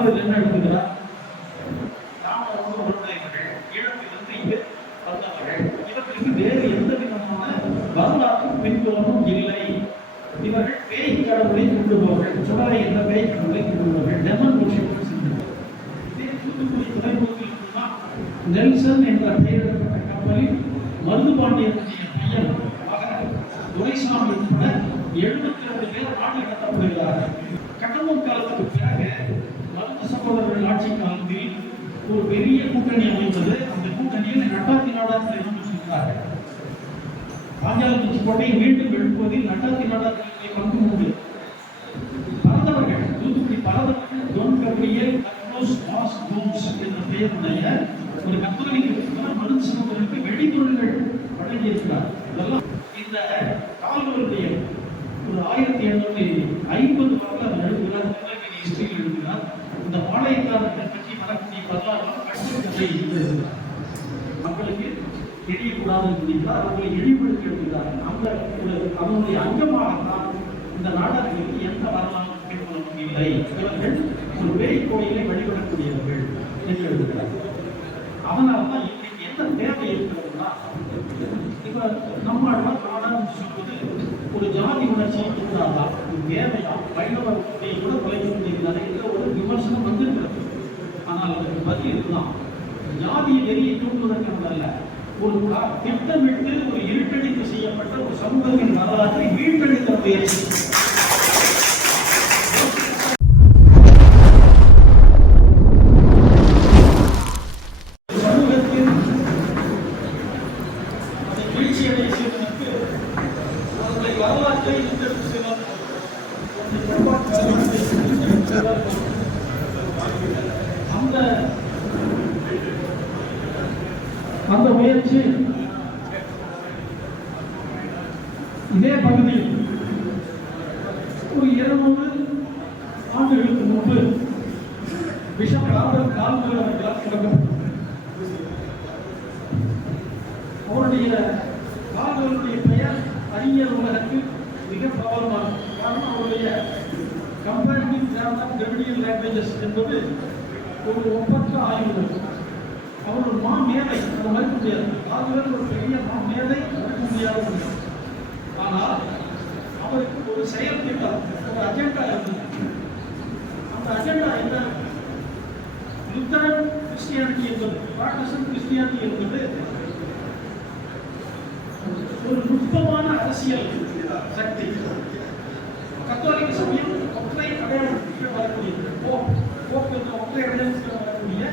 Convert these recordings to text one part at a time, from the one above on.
ராமர் என்ன எடுத்துக்கிறார் ராமர் வந்து உருளையவர்கள் ஈழத்திலிருந்து இங்கு வந்தவர்கள் இவர்களுக்கு வேறு எந்த விதமான வரலாற்றும் பின்புலமும் இல்லை. இவர்கள் பேய் கடவுளை கும்பிடுபவர்கள் சுடரை என்ற பேய் கடவுளை கும்பிடுபவர்கள் டெமன் worship செஞ்சவர்கள். இதே தூத்துக்குடி துறைமுகத்தில் நெல்சன் என்ற பெயர் கப்பலில் மருதுபாண்டியனுடைய பையன் மகன் துரைசாமி உட்பட எழுபத்தி ரெண்டு பேர் நாடு கடத்தப்படுகிறார்கள் கட்டமூர் காலத்துக்கு பிறகு மருது சகோதரர்கள் ஆட்சி காலத்தில் ஒரு பெரிய கூட்டணி அமைந்தது. அந்த கூட்டணியில் நட்டாத்தி நாடார்கள் இருந்திருக்கிறார்கள் பாஞ்சாலங்குச்சி கோட்டையை மீண்டும் எழுப்புவதில் நட்டாத்தி நாடார்களுடைய பங்கு உண்டு. பரதவர்கள் Thoothukudi பரதவர்கள் Don Gabriel Agnos Mas Toms என்ற பெயருடைய ஒரு கத்தோலிக்க மருது சகோதரருக்கு வெடித்தொழில்கள் வழங்கியிருக்கிறார் இதெல்லாம் இந்த கால்களுடைய ஒரு ஆயிரத்தி எண்ணூற்றி ஐம்பது வரல அவர் எழுதுகிறார் திருநெல்வேலி ஹிஸ்டரியில் எழுதுகிறார் இந்த பாளையக்காரர்களை பற்றி வரக்கூடிய அச்சுறுத்தியை மக்களுக்கு தெரியக்கூடாது என்கிறார் அவர்களை இழிவுபடுத்தி எழுதுகிறார் அந்த ஒரு அதனுடைய அங்கமாகத்தான் இந்த நாடகங்களுக்கு எந்த வரலாறு பின்புலமும் இல்லை இவர்கள் ஒரு பேய் கோயிலை வழிபடக்கூடியவர்கள் என்று எழுதுகிறார் அதனால தான் இன்றைக்கு என்ன தேவை இருக்கிறதுனா இப்ப நம்மாழ்வார் நாடகம் சொல்வது ஒரு ஜாதி உணர்ச்சியை தூண்டாதா இது தேவையா? வைணவத்தை கூட குலைக்கக்கூடியது என்ற ஒரு விமர்சனம் வந்திருக்கிறது ஆனால் பதில் பதில் இதுதான் ஜாதிய தூண்டுவதற்கு அல்ல. ஒரு திட்டமிட்டு ஒரு இருட்டடிப்பு செய்யப்பட்ட ஒரு சமூகத்தின் வரலாற்றை வீட்டடித்த முயற்சி சமூகத்தின் அதை வீழ்ச்சியடைய செய்வதற்கு அவருடைய வரலாற்றை இன்றைக்கு சிலர் அந்த பண்பாட்டு வரலாற்றை இன்றைக்கு சிலர் அந்த அந்த முயற்சி இதே பகுதியில் ஒரு இருநூறு ஆண்டுகளுக்கு முன்பு பிஷப் ராபர்ட் கால்மர் அவர்களால் தொடங்கப்பட்டது அவருடைய கால்களுடைய பெயர் அறிஞர் உலகத்தில் மிக பிரபலமானது காரணம் அவருடைய கம்பேரிட்டிவ் கிராமர் திரவிடியல் லாங்குவேஜஸ் என்பது ஒரு ஒப்பற்ற ஆய்வு அவர் ஒரு மா மேதை அதை மறுக்க முடியாது கால்கள் ஒரு பெரிய மா மேதை மறுக்க முடியாத ஒன்று ஆனால் அவருக்கு ஒரு செயல் திட்டம் ஒரு அஜெண்டா இருந்தது அந்த அஜெண்டா என்ன லுத்தரன் கிறிஸ்டியானிட்டி என்பது ப்ராட்டஸ்டன்ட் கிறிஸ்டியானிட்டி என்பது ஒரு நுட்பமான அரசியல் சக்தி. கத்தோலிக்க சமயம் ஒற்றை அடையாளம் வரக்கூடியது போப் ஒற்றை அடையாளம் வரக்கூடிய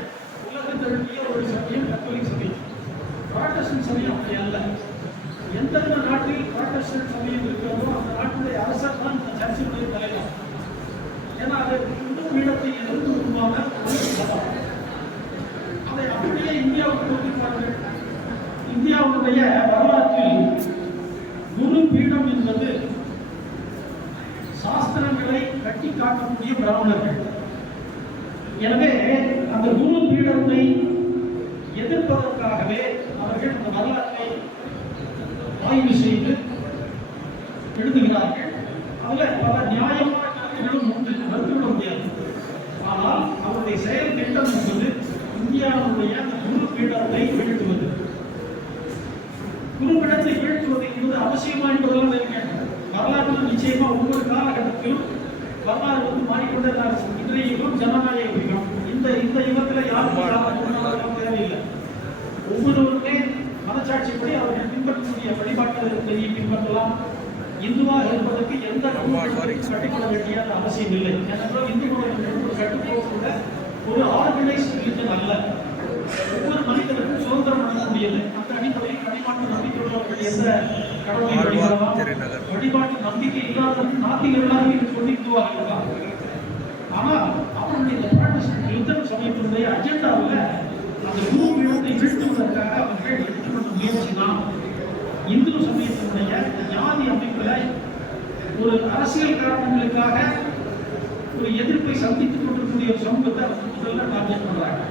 உலக தழுவிய ஒரு சமயம் கத்தோலிக்க சமயம் ப்ராட்டஸ்டன்ட் சமயம் அப்படி அல்ல எந்தெந்த நாட்டில் ப்ராட்டஸ்டன்ட் சமயம் இருக்கிறதோ அந்த நாட்டுடைய அரசர் தான் இந்த சர்ச்சினுடைய தலைவர் ஏன்னா அது இந்து பீடத்தை எதிர்த்து உருவான ஒரு சபம் அதை அப்படியே இந்தியாவுக்கு கொண்டு பாருங்கள் இந்தியாவுடைய வரலாற்றில் குரு பீடம் என்பது சாஸ்திரங்களை கட்டி காக்கக்கூடிய பிராமணர்கள் எனவே அந்த குரு பீடத்தை எதிர்ப்பதற்காகவே அவர்கள் அந்த வரலாற்றை ஆய்வு செய்து எழுதுகிறார்கள். அதில் பல நியாயமான கருத்துகளும் உண்டு மறுத்துவிட முடியாது. ஆனால் அவருடைய செயல் திட்டம் என்பது இந்தியாவுடைய அந்த குரு பீடத்தை வீழ்த்துவது. குருப்பிடத்தை வீழ்த்துவது என்பது அவசியமா என்பதெல்லாம் வரலாற்றில் நிச்சயமா ஒவ்வொரு காலகட்டத்திலும் வரலாறு வந்து மாறிக்கொண்டே தான் இருக்கும். இன்றைய யுகம் ஜனநாயக யுகம் இந்த இந்த யுகத்துல யாரும் யாரும் தேவையில்லை. ஒவ்வொருவருமே மனச்சாட்சிப்படி அவர்கள் பின்பற்றக்கூடிய வழிபாட்டுகளை பின்பற்றலாம். இந்துவாக இருப்பதற்கு எந்த கட்டுப்பட வேண்டிய அவசியம் இல்லை ஏனென்றால் இந்து மதம் கட்டுப்போக்குள்ள ஒரு ஆர்கனைஸ் ரிலிஜன் அல்ல. ஒவ்வொரு மனிதனுக்கும் சுதந்திரம் வழங்கக்கூடியது அந்த அடிப்படையில் வழிபாட்டு நம்பிக்கை எந்த கடவுளை வழிபடலாம் வழிபாட்டு நம்பிக்கை இல்லாதவர்கள் நாத்திகர்களாக இருந்து இந்துவாக இருக்கலாம் ஆனால் அவருடைய இந்த ப்ராட்டஸ்டன்ட் லுத்தரன் சமயத்தினுடைய அஜெண்டாவில் அந்த பீடத்தை வீழ்த்துவதற்காக அவர்கள் எடுத்துக்கொண்ட முயற்சி தான் இந்து சமயத்தினுடைய ஜாதி அமைப்புல ஒரு அரசியல் காரணங்களுக்காக ஒரு எதிர்ப்பை சந்தித்துக் கொண்டிருக்கக்கூடிய ஒரு சமூகத்தை முதல்ல டார்கெட் பண்றாங்க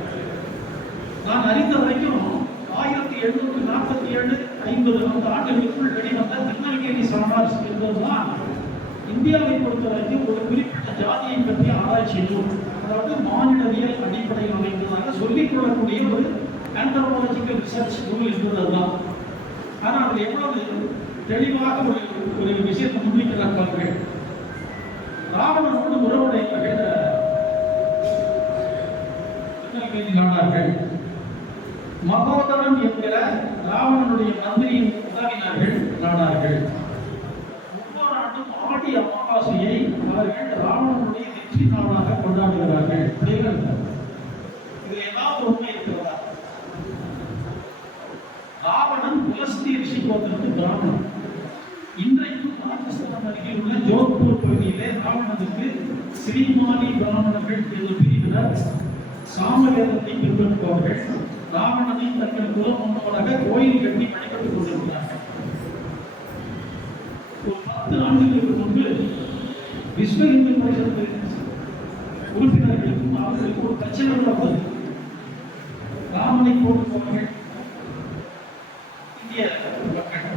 நான் அறிந்த வரைக்கும் ஆயிரத்தி எழுநூத்தி நாற்பத்தி ஏழு ஐம்பது அந்த ஆண்டுகளுக்குள் வெளிவந்த திருநெல்வேலி சாம்ராஜ் என்பதுதான் இந்தியாவை பொறுத்த வரைக்கும் ஒரு குறிப்பிட்ட ஜாதியை பற்றிய ஆராய்ச்சி மாநிலவியல் அதாவது மாநில சொல்லிக்கொள்ளக்கூடிய ஒரு ஆந்த்ரோபாலஜிக்கல் ரிசர்ச் நூல் என்பது அதுதான் ஆனால் அது எவ்வளவு தெளிவாக ஒரு ஒரு விஷயத்தை முன்வைக்கிறார் பாருங்கள் ராவணனோடு உறவுடைய திருநெல்வேலி நாடார்கள். மகோதரன் என்கிற ராவணனுடைய மந்திரியின் உதவினார்கள் நாடார்கள் ஒவ்வொரு ஆண்டும் ஆடி அமாவாசையை அவர்கள் ராவணனுடைய வெற்றி நாளாக கொண்டாடுகிறார்கள். அப்படியே இது ஏதாவது உண்மை இருக்கிறதா? ராவணன் புலஸ்தி ரிஷிகோத்திற்கு பிராமணன். இன்றைக்கும் ராஜஸ்தான் அருகில் உள்ள ஜோத்பூர் பகுதியிலே ராவணனுக்கு ஸ்ரீமாலி பிராமணர்கள் என்ற பிரிவினர் சாமவேதத்தை பின்பற்றுபவர்கள் ராவணனை தங்கள் குலம் ஒன்றவராக கோயில் கட்டி வழிபட்டுக் கொண்டிருக்கிறார்கள் ஒரு பத்து ஆண்டுகளுக்கு முன்பு விஸ்வ இந்து பரிஷத்து உறுப்பினர்களுக்கும் அவர்களுக்கு ஒரு பிரச்சனை நடந்தது ராமனை போட்டுபவர்கள் இந்திய மக்கள்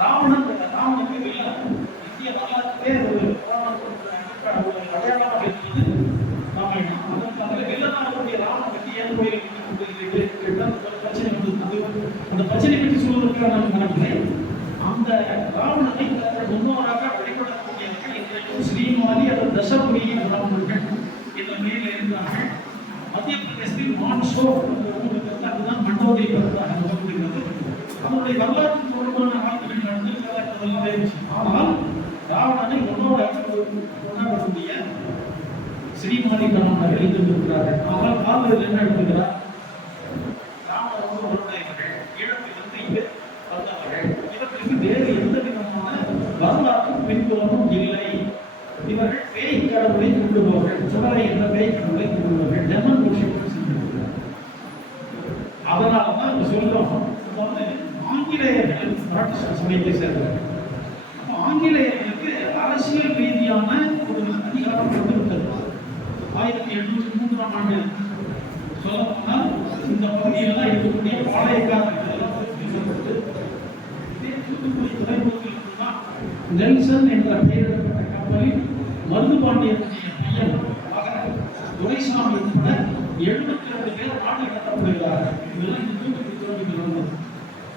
ராவணன் ராமனுக்கு வில்லன் இந்திய வரலாற்றிலே ஒரு புராணத்திற்கு ஒரு அடையாளமாக இருந்தது ராமாயணம் அதற்கு அந்த வில்லனாகக்கூடிய ராமன் பற்றி ஏன் கோயில் கொண்டிருக்கிறது கேட்டால் ஒரு பிரச்சனை அது அந்த பிரச்சனை பற்றி சொல்வதற்காக நான் மனப்பில்லை அந்த ராவணனை முன்னோராக வழிபடக்கூடியவர்கள் இன்றைக்கும் ஸ்ரீமாலி அல்லது தசபுரிய பிராமணர்கள் என்ற பெயரில் இருந்தார்கள் மத்திய பிரதேசத்தில் மான்சோ அதுதான் மண்டோதை பிறந்ததாக சொல்லப்படுகிறது அவருடைய வரலாற்று பூர்வமான ஆய்வுகள் நடந்திருக்கிறதா விஷயம். ஆனால் ராவணனை முன்னோராக கொண்டாடக்கூடிய ஸ்ரீமாலி பிராமணர்கள் எழுந்திருக்கிறார்கள் ஆனால் காதலில் என்ன எழுதுகிறார் ராமனோடு ஈழத்திலிருந்து வந்தவர்கள். இவர்களுக்கு வேறு எந்த விதமான வரலாற்றும் பின்புலமும் இல்லை. இவர்கள் பேய் கடவுளை கும்பிடுபவர்கள். சிவரை என்ற பேய் கடவுளை கும்பிடுபவர்கள். டெமன் worshipers அதனால தான் இப்ப சொல்றோம். வந்து ஆங்கிலேயர்கள் சமயத்தை சேர்ந்தவர்கள். ஆங்கிலேயர்களுக்கு அரசியல் ரீதியான ஒரு அதிகாரம் கொடுத்திருக்கிறது. ஆயிரத்தி எண்ணூற்றி மூன்றாம் ஆண்டு சொல்ல போனால் இந்த பகுதியில் தான் இருக்கக்கூடிய பாளையக்காரர்கள் எல்லாம் பிரிக்கப்பட்டு இதே தூத்துக்குடி துறைமுகத்தில் இருந்துதான் நெல்சன் என்ற பெயரிடப்பட்ட கப்பலில் மருதுபாண்டியனுடைய பையன் மகன் துரைசாமி உட்பட எழுபத்தி ரெண்டு பேர் நாடு கடத்தப்படுகிறார்கள் இதெல்லாம் இந்த தூத்துக்குடி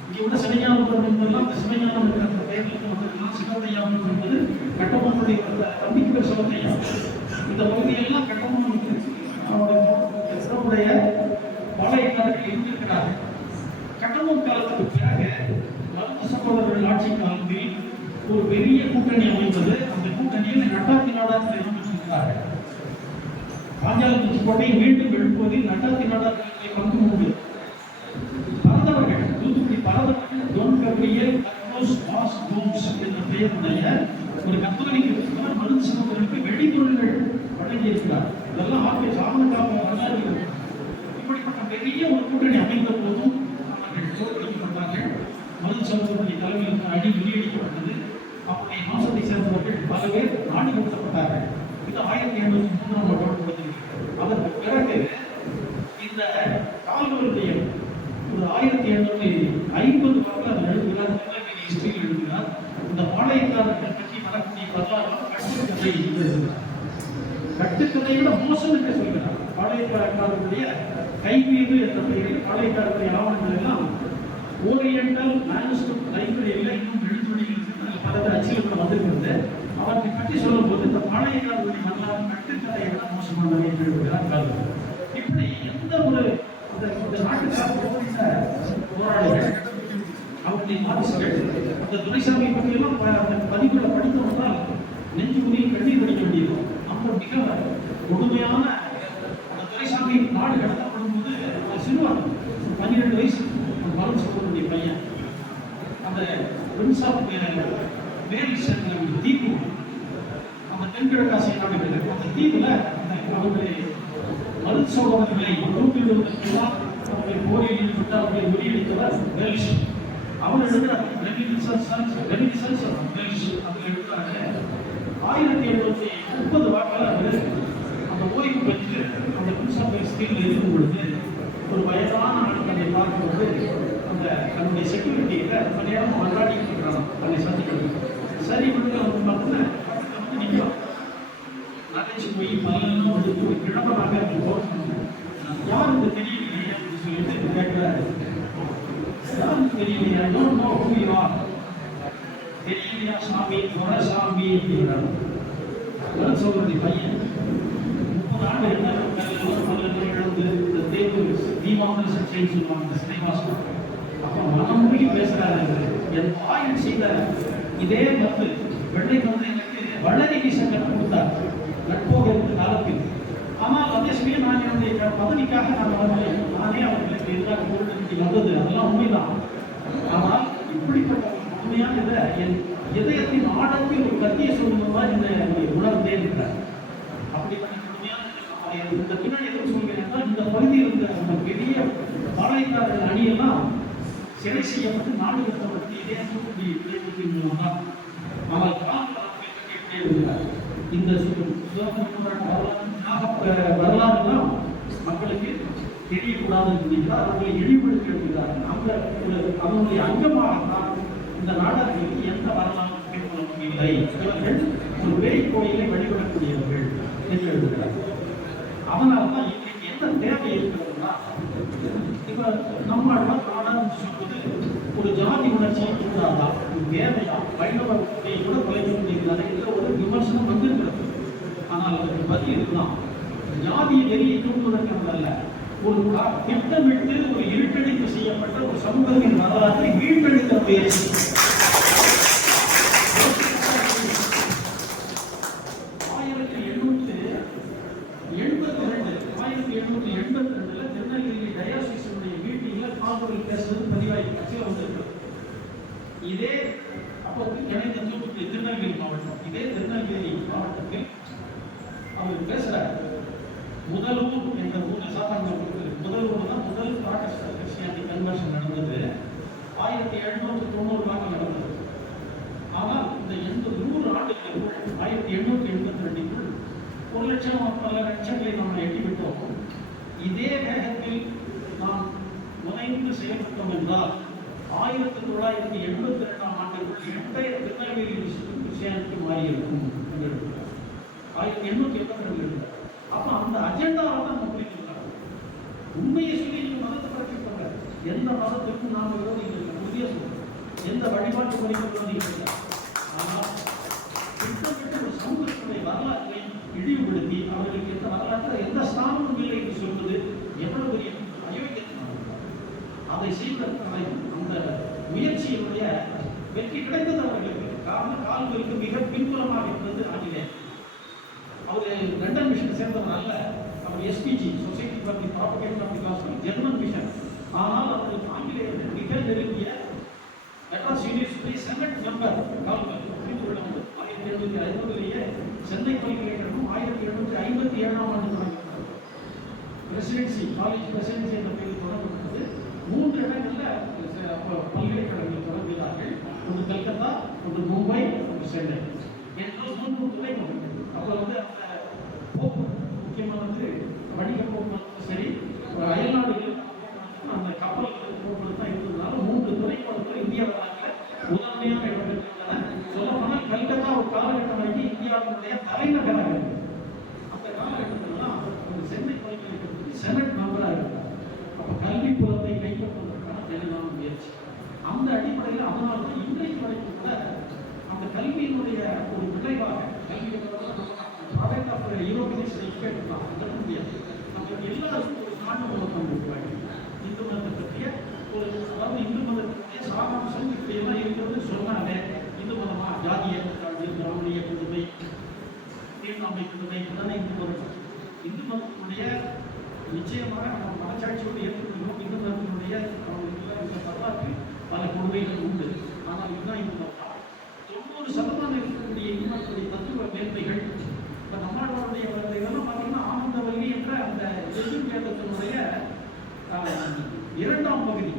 இங்கே உள்ள சிவஞானம் என்பதெல்லாம் இந்த சிவஞானம் என்ற அந்த பெயர்களுக்கு வந்ததெல்லாம் சிவத்தையானம் என்பது கட்டபொம்மனுடைய அந்த தம்பிக்கு பேர் சிவத்தையா இந்த பகுதியெல்லாம் கட்டபொம்மன் அவருடைய பாளையக்காரர்கள் இருந்திருக்கிறார்கள் கட்டபொம்மன் காலத்துக்கு பிறகு மருத்துவ சகோதரர்கள் ஆட்சி காலத்தில் ஒரு பெரிய கூட்டணி அமைந்தது. அந்த கூட்டணியில் நட்டாத்தி நாடார்கள் இருந்திருக்கிறார்கள் பாஞ்சாலங்குறிச்சி மீண்டும் எழுப்புவதில் நட்டாத்தி பங்கு உண்டு பரதவர்கள் Thoothukudi பரதவர்கள் Don Gabriel Carnos Vaz Gomes என்ற பெயருடைய ஒரு கத்தோலிக்க மருந்து சகோதரர்களுக்கு வெடிபொருள்கள் வழங்கியிருக்கிறார் இதெல்லாம் ஆகிய சார்ந்த கால வரலாறு இருக்கு. இப்படிப்பட்ட பெரிய ஒரு கூட்டணி அமைந்த போதும் அவர்கள் தோற்கடிக்கப்பட்டார்கள் மருந்து சகோதரனுடைய தலைமையில் அடி வெளியடிக்கப்பட்டது அப்படி மாசத்தை சேர்ந்தவர்கள் பல பேர் நாடு கடத்தப்பட்டார்கள் இது ஆயிரத்தி எண்ணூத்தி மூன்றாம் ஆண்டு நடந்திருக்கிறது. அதற்கு பிறகு இந்த கால்வருடைய ஒரு ஆயிரத்தி எண்ணூத்தி ஐம்பது வாக்கில் அவர் எழுதுகிறார் திருநெல்வேலி ஹிஸ்டரியில் எழுதுகிறார் இந்த பாளையக்காரர்கள் பற்றி வரக்கூடிய வரலாறு கட்டுக்கதை எழுதுகிறார் கட்டுக்கதை விட மோசம் என்று சொல்கிறார் பாளையக்காரர்களுடைய கைவீடு என்ற பெயரில் பாளையக்காரருடைய ஆவணங்கள் எல்லாம் ஓரியண்டல் மேனுஸ்கிரிப்ட் லைப்ரரியில் இன்னும் எழுத்துடிகள் பல அச்சில் கூட வந்திருக்கிறது அவற்றை பற்றி சொல்லும்போது இந்த பாளையக்காரர்களுடைய வரலாறு கட்டுக்கதை விட என்று இப்படி எந்த ஒரு இந்த நாட்டுக்காக போராடின போராளிகள் அவருடைய வாரிசுகள் அந்த துரைசாமி பற்றியெல்லாம் அந்த பதிவுகளை தான் நெஞ்சு குதியில் கண்ணீர் வடிக்க வேண்டியதும் அப்போ மிக கொடுமையான அந்த துரைசாமி நாடு கடத்தப்படும் போது அவர் சிறுவன் பன்னிரெண்டு வயசு மரம் சொல்வதுடைய பையன் அந்த பிரின்ஸ் ஆஃப் வேல்ஸ் என்ற அந்த தென்கிழக்காசிய நாடுகள் அந்த தீவுல அந்த அவருடைய மருது சகோதரர்களை தூக்கிவிடுவதற்கெல்லாம் அவர்களை போரில் ஈடுபட்டு அவர்களை முறியடித்தவர் வெல்ஷ் அவர் எழுதுறாரு ரெமினிசன்ஸ் ரெமினிசன்ஸ் வெல்ஷ் அதில் எழுதுறாங்க ஆயிரத்தி எழுநூத்தி முப்பது வாக்கில் அவர் அந்த ஓய்வு பெற்று அந்த புதுசாக ஸ்கீமில் இருக்கும் பொழுது ஒரு வயதான ஆட்களை பார்க்கும்போது அந்த தன்னுடைய செக்யூரிட்டியில் ரொம்ப நேரம் இருக்கிறாங்க இருக்கிறான் சந்திக்கிறது சரி வந்து அவன் பார்த்தீங்கன்னா போய் பையனும் எடுத்து கிழமை பார்க்க இருக்கோம் யாருக்கு தெரியலையே? அப்படின்னு சொல்லிட்டு கேட்கிறாரு. யாருக்கு சாமி? துரசாமி பையன். முப்பது ஆண்டு இருந்தாலும் பல்லு எழுந்து இந்த தேர்வு தீபாவளி சர்ச்சைன்னு சொல்லுவாங்க ஸ்ரீவாசம் அப்போ மனம் பேசுறாரு என் ஆயுள் செய்த இதே பத்து வெள்ளை சமயம் பதவிக்காக நான் வரவில்லை நானே அவர்களுக்கு எதிராக கூட்டணிக்கு வந்தது அதெல்லாம் உண்மைதான் ஆனால் இப்படிப்பட்ட உண்மையான இதை என் இதயத்தின் ஆழத்தில் ஒரு கத்தியை சொல்லும்போது தான் இந்த உணர்ந்தே இருக்கிறார் அப்படிப்பட்ட இந்த பின்னாடி எதுவும் இந்த பகுதியில் இருந்த அந்த பெரிய பாளையக்காரர்கள் அணியெல்லாம் சிறை செய்யப்பட்டு நாடு கடத்தப்பட்டு இதே தூத்துக்குடி இடைவெளியின் மூலம் அவர் இந்த சு- போராட்ட வரலாறு ஞாபக- வரலாறுலாம் மக்களுக்கு தெரியக்கூடாதுன்னு என்கிறார் அவர்களை இழிவுபடுத்தி எழுதுகிறார்கள் அந்த ஒரு அதனுடைய அங்கமாகத்தான் இந்த நாடகத்திற்கு எந்த வரலாறு பின்பற்றவும் இல்லை. இவர்கள் ஒரு பேய் கோயிலை வழிபடக்கூடியவர்கள் என்று எழுதுகிறார் அதனால தான் இன்றைக்கு என்ன தேவை இருக்கிறதுனா இப்போ நம்ம நாடகம் சொல்வது ஒரு ஜாதி உணர்ச்சி கூடாதா ஒரு தேவையா? வைணவத்தை கூட குலைக்க முடியுது என்ற ஒரு விமர்சனம் வந்திருக்கிறது. ஆனால் அதற்கு பதில் இதுதான். ஜாதிய வெறியை தூண்டுவதற்கு அல்ல. ஒரு திட்டமிட்டு ஒரு இருட்டடிப்பு செய்யப்பட்ட ஒரு சமூகத்தின் வரலாற்றை வீழ்த்தெடுக்க முயற்சி ஆயிரத்தி எண்ணூற்று எண்பத்தி ரெண்டு ஆயிரத்தி எண்ணூற்றி எண்பத்தி ரெண்டுல திருநெல்வேலி டயாசிஸுடைய மீட்டிங்ல கால்வரில் பேசுறது பதிவாகி கட்சியில் வந்திருக்கு இதே அப்போ இணைந்த தூத்துக்குடி திருநெல்வேலி மாவட்டம் இதே திருநெல்வேலி மாவட்டத்தில் அவர் பேசுறார் முதலூர் என்ற ஊர்ல சாத்தாங்க முதலூர் தான் முதல் ப்ராட்டஸ்ட் கிறிஸ்டியானிட்டி நடந்தது. ஆயிரத்தி எழுநூற்றி தொண்ணூறு வாக்கில் நடந்தது. ஆனால் இந்த எண்பது நூறு ஆண்டுகளுக்குள் ஆயிரத்தி எண்ணூற்றி எண்பத்தி ரெண்டுக்குள் ஒரு லட்சம் பல லட்சங்களை நாம் எட்டிவிட்டோம். இதே வேகத்தில் நாம் முனைந்து செயல்பட்டோம் என்றால் ஆயிரத்தி தொள்ளாயிரத்தி எண்பத்தி ரெண்டாம் ஆண்டுக்குள் இன்றைய திருநெல்வேலி விஷயத்துக்கு மாறியிருக்கும் ஆயிரத்தி எண்ணூற்றி எண்பத்தி ரெண்டு அப்ப அந்த அஜெண்டாவை தான் நாம் விரோதிகள் உறுதியாக சொல்கிறோம் எந்த வழிபாட்டு முறைக்கும் விரோதிகள் ஆனால் திட்டமிட்ட ஒரு சமூகத்துடைய வரலாற்றை இழிவுபடுத்தி அவர்களுக்கு எந்த வரலாற்றில் எந்த ஸ்தானமும் இல்லை என்று சொல்வது எவ்வளவு பெரிய அயோக்கியத்தனம் அதை செய்வதற்கான அந்த முயற்சியினுடைய வெற்றி கிடைத்தது அவர்களுக்கு. காரணம் கால்களுக்கு மிக பின்புலமாக இருந்தது ஆங்கிலேயர் அவர் லண்டன் மிஷன் சேர்ந்தவர் அல்ல அவர் SPG society for the propagation of the German mission ஆனால் அவர்களுக்கு சென்னை பல்கலைக்கழகம் ஆயிரத்தி எழுநூத்தி ஐம்பத்தி ஏழாம் ஆண்டு தொடங்கப்பட்டது பிரசிடென்சி காலேஜ் பிரசிடென்சி என்ற பெயரில் தொடங்கப்பட்டது. மூன்று இடங்கள்ல அஹ், அப்போ பல்கலைக்கழகங்கள் தொடங்குகிறார்கள். ஒன்று கல்கத்தா ஒன்று மும்பை ஒன்று சென்னை. என்று மூன்று துறைமுகம் அப்போ வந்து அந்த போக்கு முக்கியமாக வந்து வணிக போக்குவரத்து சரி ஒரு அயல்நாடுகள் அந்த கப்பல் போக்குவரத்து தான் இருந்ததுனால மூன்று துறைமுகங்கள் இந்திய வரலாற்றில் முதன்மையான இடம் பெற்றிருந்தன சொல்லப்போனால் கல்கத்தா ஒரு காலகட்டம் அதிகாரத்தினுடைய இந்தியாவினுடைய தலைநகராக அந்த காலகட்டத்திலாம் ஒரு சென்னை பல்கலைக்கழகத்துக்கு செனட் மெம்பராக இருந்தார் அப்போ கல்வி புலத்தை கைப்பற்றுவதற்கான தெளிவான முயற்சி. அந்த அடிப்படையில் அதனால தான் இன்றைக்கு வரைக்கும் கூட அந்த கல்வியினுடைய ஒரு விளைவாக கல்வி ப்ராடக்ட் ஆஃப் யூரோப்பியன் எஜுகேஷன் தான் அதற்கு முடியாது நம்ம எல்லாருக்கும் ஒரு நாட்டு இந்து மதத்தை பற்றிய ஒரு அதாவது இந்து மதத்தினுடைய சாராம்சம் இப்படியெல்லாம் இருக்கிறது சொன்னாலே இந்து மதமா ஜாதிய தாழ்வு பிராமணிய புதுமை தீர்மாமை புதுமை இதுதானே இந்து மதம் இந்து மதத்தினுடைய நிச்சயமாக நம்ம மனச்சாட்சியோடு ஏற்றுக்கொள்கிறோம். இந்து மதத்தினுடைய அவங்களுக்கு இந்த வரலாற்றில் பல கொடுமைகள் உண்டு. ஆனால் இதுதான் இந்து தொண்ணூறு சதமானம் இருக்கக்கூடிய இந்து தத்துவ மேன்மைகள் இப்போ நம்மளுடைய இதெல்லாம் பார்த்தீங்கன்னா ஆனந்தவல்லி என்ற அந்த எதிர்வேதத்தினுடைய ஆஹ், இரண்டாம் பகுதி.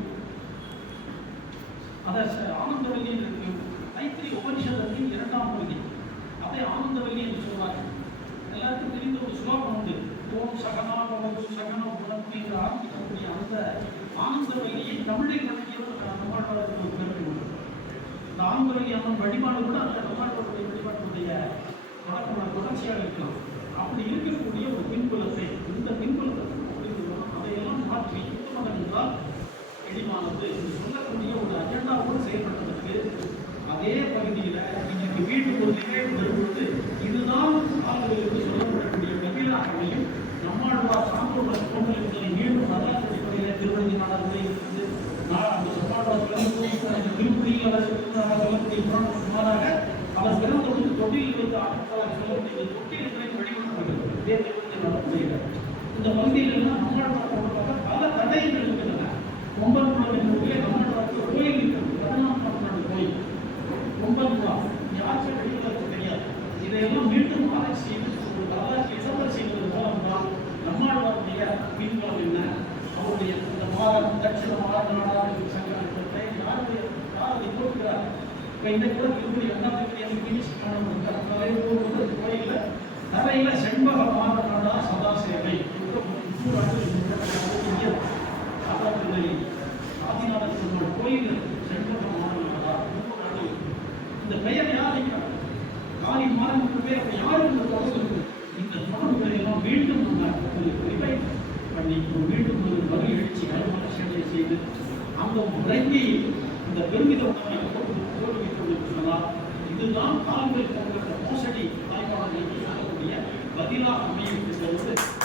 அதை ச- ஆனந்தவல்லி என்று தைத்திரி உபனிஷதத்தின் இரண்டாம் பகுதி. அதை ஆனந்தவல்லி என்று சொல்வார் சகனா பவது சகனோ புனத்து என்று ஆரம்பிக்கக்கூடிய அந்த ஆனந்தவல்லியை தமிழில் நடத்தியவர் நம்மளுடைய ஒரு பெருமை உண்டு இந்த ஆனந்தவல்லி அம்மன் வழிபாடு கூட அந்த நம்மளுடைய வழிபாட்டுடைய தொடக்க தொடர்ச்சியாக இருக்கலாம் அப்படி இருக்கக்கூடிய ஒரு பின்புலத்தை இந்த பின்புலத்தை புரிந்து கொள்ளணும். அதையெல்லாம் மாற்றி இந்து மதம் என்றால் எளிமானது சொல்லக்கூடிய ஒரு அஜெண்டாவோடு செயல்பட்டதற்கு அதே பகுதியில் இன்னைக்கு வீட்டுக்கு ஒரு நிகழ்வு வரும்பொழுது இதுதான் ஆளுநருக்கு சொல்ல நம்மாழ்வார் சான்றோட தோன்றல் என்பதை மீண்டும் வரலாற்று அடிப்படையில் திருவள்ளி நாடகத்தை இருந்து நான் அந்த நம்மாழ்வார் பிறந்த திருப்பதியில் அவர் சொல்லக்கூடிய புராணத்துக்கு அவர் சொல்லக்கூடிய தொட்டில்களை வழிபடப்படுகிறது வேறு நடக்கூடிய இந்த பகுதியில் எல்லாம் நம்மாழ்வார் போன்றதாக பல கதைகள் இருக்கின்றன கொம்பன்குளம் என்ற நம்மாழ்வாருக்கு கோயில் இருக்கிறது பதினாம் நூற்றாண்டு கோயில் கொம்பன்குளம் யாருக்கு வெளியில் தெரியாது இதையெல்லாம் மீண்டும் ஆராய்ச்சி செய்து ஒரு வரலாற்று இசம்பர் செய்வது மூலம் தான் நம்மாழ்வாருடைய மீன்களம் என்ன அவருடைய இந்த மாதம் தட்சிண மாத நாடாளுமன்ற சங்கத்தை யாருடைய யார் அதை போட்டுக்கிறார் இப்போ இந்த கூட திருப்பதி இரண்டாம் திருப்பதி அந்த பினிஷ் பண்ணணும். போகும்போது கோயிலில் தரையில செண்பக மாத சதா சேவை என்று கோயில் செண்பக மாத இந்த பெயர் யார் காலி மாறன் பேர். அப்ப இந்த தொடர்பு இந்த தொடர்புகளை எல்லாம் மீண்டும் ரிவைவ் பண்ணி ஒரு மீண்டும் ஒரு வரி எழுச்சி செய்து அந்த முறையை இந்த பெருமித இதுதான் காங்கிரஸ் மோசடி தாய்ப்பாளர்களுக்கு சொல்லக்கூடிய பதிலாக அமையும் என்பது